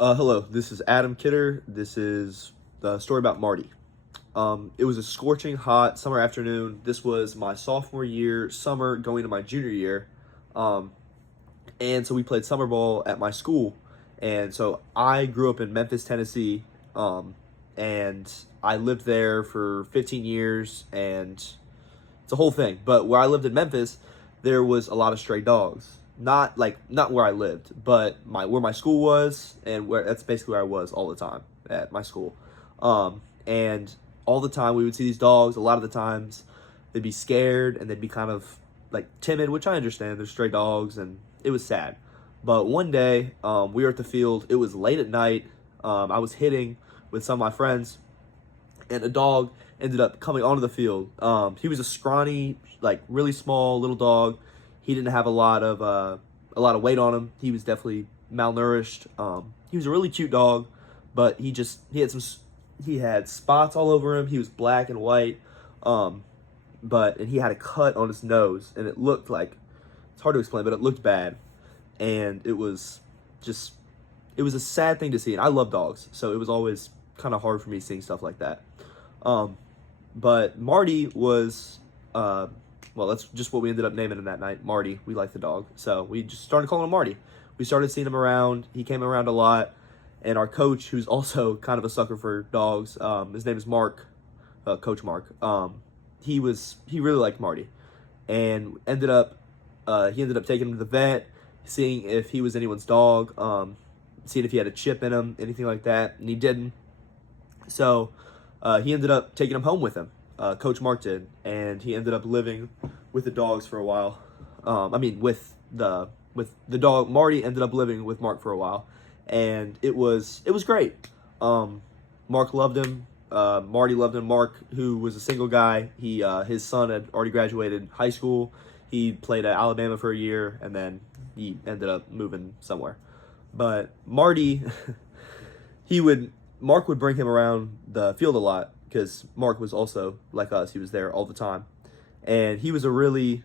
Hello, this is Adam Kidder. This is the story about Marty. It was a scorching hot summer afternoon. This was my sophomore year, summer going to my junior year. Um, and so we played summer ball at my school. And so I grew up in Memphis, Tennessee, and I lived there for 15 years, and it's a whole thing. But where I lived in Memphis, there was a lot of stray dogs. Not where I lived, but where my school was, and where that's basically where I was all the time at my school. And all the time we would see these dogs. A lot of the times they'd be scared and they'd be kind of like timid, which I understand. They're stray dogs, and it was sad. But one day we were at the field. It was late at night. I was hitting with some of my friends, and a dog ended up coming onto the field. He was a scrawny, like really small little dog. He didn't have a lot of weight on him. He was definitely malnourished. He was a really cute dog, but he had spots all over him. He was black and white, and he had a cut on his nose, and it looked like, it's hard to explain, but it looked bad, and it was a sad thing to see. And I love dogs, so it was always kind of hard for me seeing stuff like that. But Marty was, well, that's just what we ended up naming him that night, Marty. We liked the dog, so we just started calling him Marty. We started seeing him around. He came around a lot, and our coach, who's also kind of a sucker for dogs, his name is Mark, Coach Mark. He really liked Marty, and he ended up taking him to the vet, seeing if he was anyone's dog, seeing if he had a chip in him, anything like that, and he didn't. So he ended up taking him home with him. Coach Mark did, and he ended up living with the dogs for a while. With the dog, Marty ended up living with Mark for a while, and it was great. Mark loved him. Marty loved him. Mark, who was a single guy, his son had already graduated high school. He played at Alabama for a year, and then he ended up moving somewhere. But Marty, Mark would bring him around the field a lot, because Mark was also like us. He was there all the time. And he was a really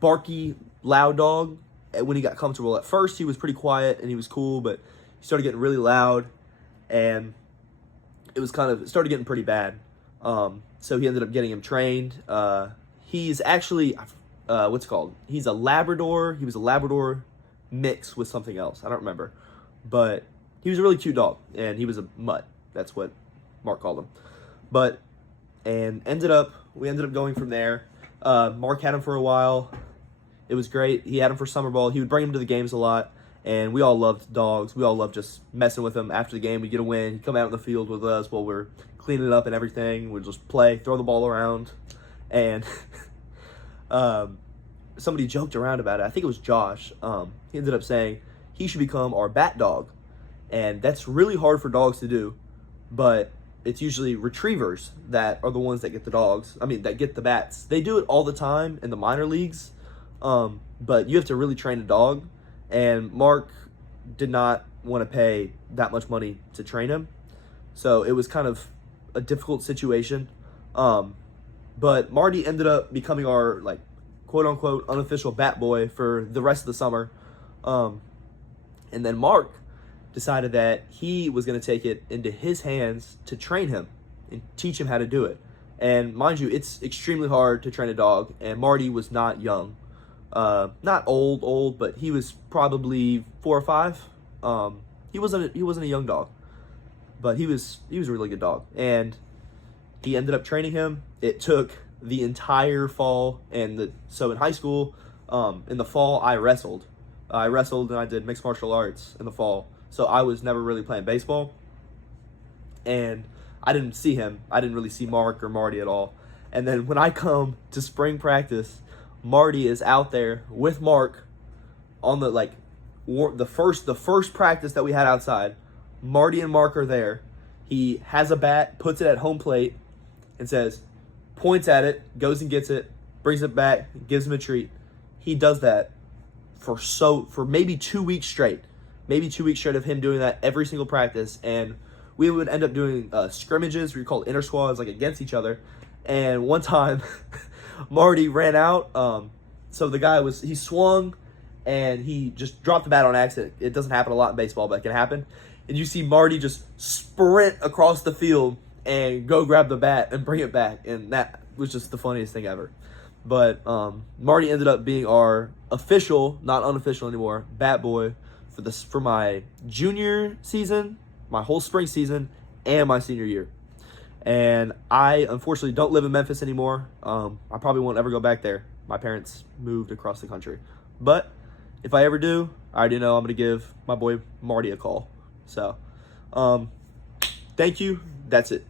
barky, loud dog when he got comfortable. At first, he was pretty quiet and he was cool, but he started getting really loud, and it started getting pretty bad. So he ended up getting him trained. He's actually, what's it called? He's a Labrador. He was a Labrador mix with something else. I don't remember. But he was a really cute dog, and he was a mutt. That's what Mark called him. We ended up going from there. Mark had him for a while. It was great. He had him for summer ball. He would bring him to the games a lot, and we all loved dogs. We all loved just messing with him. After the game, we'd get a win. He'd come out in the field with us while we're cleaning it up and everything. We'd just play, throw the ball around, and somebody joked around about it. I think it was Josh. He ended up saying he should become our bat dog, and that's really hard for dogs to do. But it's usually retrievers that are the ones that get that get the bats. They do it all the time in the minor leagues, but you have to really train a dog, and Mark did not want to pay that much money to train him, so it was kind of a difficult situation. But Marty ended up becoming our, like, quote-unquote unofficial bat boy for the rest of the summer, and then Mark decided that he was going to take it into his hands to train him and teach him how to do it. And mind you, it's extremely hard to train a dog, and Marty was not young. Not old, but he was probably 4 or 5. He wasn't a young dog, but he was a really good dog. And he ended up training him. It took the entire fall, so in high school, in the fall, I wrestled and I did mixed martial arts in the fall. So I was never really playing baseball, and I didn't see him. I didn't really see Mark or Marty at all. And then when I come to spring practice, Marty is out there with Mark on the first practice that we had outside. Marty and Mark are there. He has a bat, puts it at home plate, and points at it, goes and gets it, brings it back, gives him a treat. He does that for maybe 2 weeks straight. Maybe 2 weeks straight of him doing that every single practice. And we would end up doing scrimmages, we called inter squads, like against each other. And one time, Marty ran out. So the guy he swung, and he just dropped the bat on accident. It doesn't happen a lot in baseball, but it can happen. And you see Marty just sprint across the field and go grab the bat and bring it back, and that was just the funniest thing ever. But Marty ended up being our official, not unofficial anymore, bat boy for my junior season, my whole spring season, and my senior year. And I unfortunately don't live in Memphis anymore. I probably won't ever go back there. My parents moved across the country. But if I ever do, I already know I'm going to give my boy Marty a call. So, thank you. That's it.